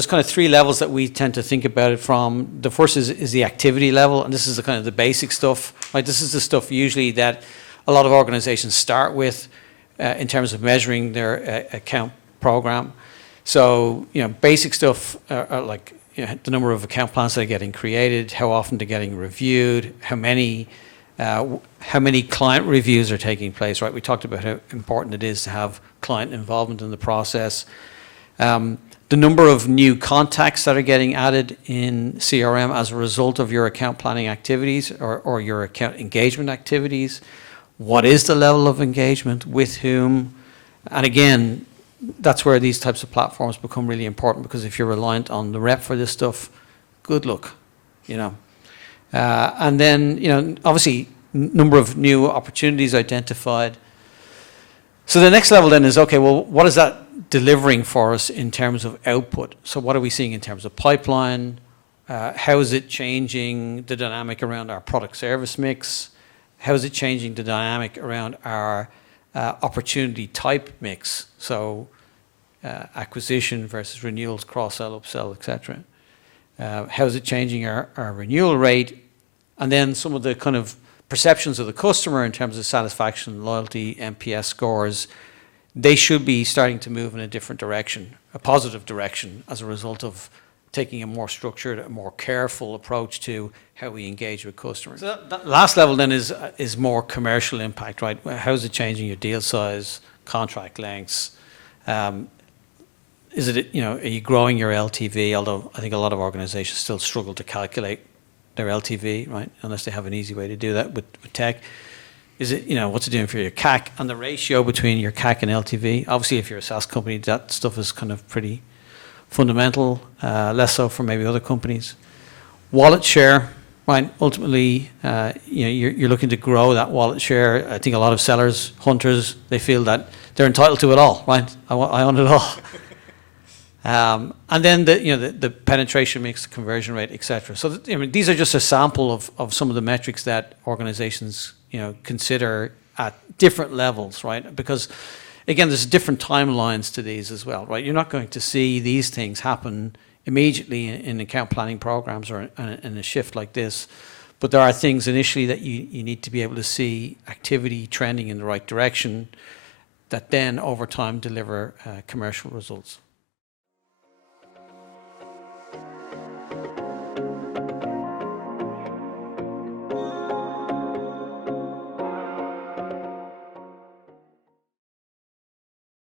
there's kind of three levels that we tend to think about it from. The first is the activity level, and this is the kind of the basic stuff. Right, this is the stuff usually that a lot of organizations start with in terms of measuring their account program. So, basic stuff are like the number of account plans that are getting created, how often they're getting reviewed, how many client reviews are taking place. Right, we talked about how important it is to have client involvement in the process. The number of new contacts that are getting added in CRM as a result of your account planning activities or your account engagement activities. What is the level of engagement, with whom? And again, that's where these types of platforms become really important, because if you're reliant on the rep for this stuff, good luck, And then, obviously, number of new opportunities identified. So the next level then is, okay, well, what is that delivering for us in terms of output? So what are we seeing in terms of pipeline? How is it changing the dynamic around our product service mix? How is it changing the dynamic around our opportunity type mix? So acquisition versus renewals, cross-sell, upsell, etc. How is it changing our renewal rate? And then some of the kind of perceptions of the customer in terms of satisfaction, loyalty, NPS scores, they should be starting to move in a different direction, a positive direction, as a result of taking a more structured, a more careful approach to how we engage with customers. So that last level then is more commercial impact, right? How is it changing your deal size, contract lengths? Is it, are you growing your LTV? Although I think a lot of organizations still struggle to calculate their LTV, right? Unless they have an easy way to do that with tech. Is it, what's it doing for your CAC? And the ratio between your CAC and LTV. Obviously, if you're a SaaS company, that stuff is kind of pretty fundamental, less so for maybe other companies. Wallet share, right? Ultimately, you're looking to grow that wallet share. I think a lot of sellers, hunters, they feel that they're entitled to it all, right? I own it all. And then the penetration mix, the conversion rate, etc. So these are just a sample of some of the metrics that organizations consider at different levels, right? Because again, there's different timelines to these as well, right? You're not going to see these things happen immediately in account planning programs or in a shift like this. But there are things initially that you need to be able to see activity trending in the right direction that then over time deliver commercial results.